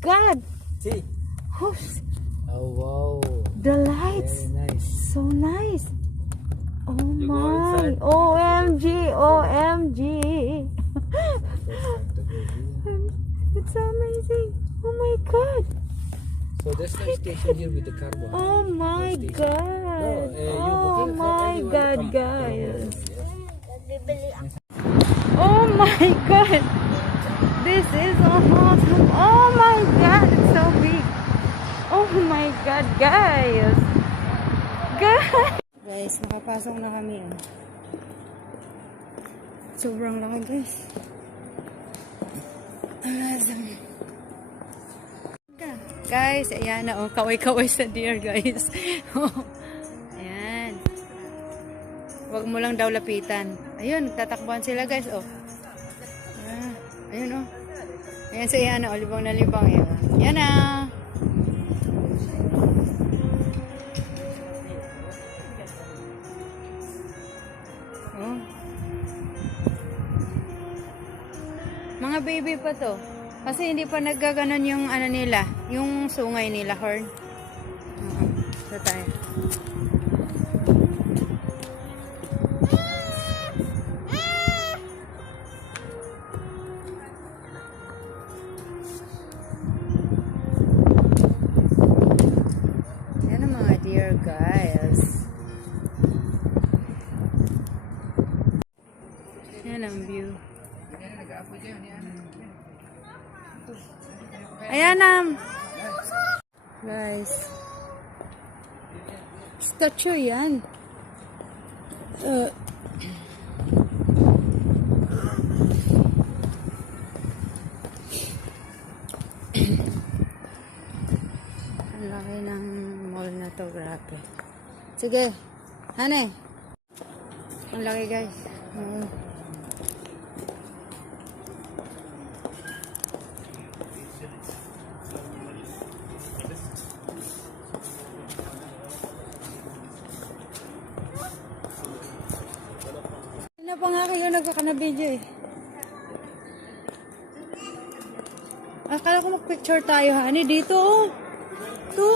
God! See? Oh, Oh wow. the lights. Very nice. So nice. Oh You go my. inside. OMG. OMG. First time to go here. It's amazing. Oh my God. So there's no station here with the car wash. Oh my No station. God. No, you Oh book it for my anyone God, to come. guys. Yes. Oh my God. This is awesome. Oh my God. It's so big. Oh my God, guys. Guys, nakapasok na kami. Sobrang laki, guys. Guys, ayan na. Oh, kaway-kaway sa deer, guys. Ayan. Huwag mo lang daw lapitan. Ayun, tatakbuhan sila, guys. Oh. Ayun, oh. Ayan sa iyan, oh. Libang na libang. Yan na. Oh. Mga baby pa to. Kasi hindi pa naggaganon yung ano nila, yung sungay nila, horn. Ito tayo. Yan ang mga deer, guys. Yan ang view. Ayan na. Guys. Statue yan. Ang laki ng mall na to. Grabe. Sige. Hane. Ang laki, guys. Ano pa nga kayo nagkakanabidyo eh. Akala ko mag-picture tayo, honey. Dito, oh. Ito.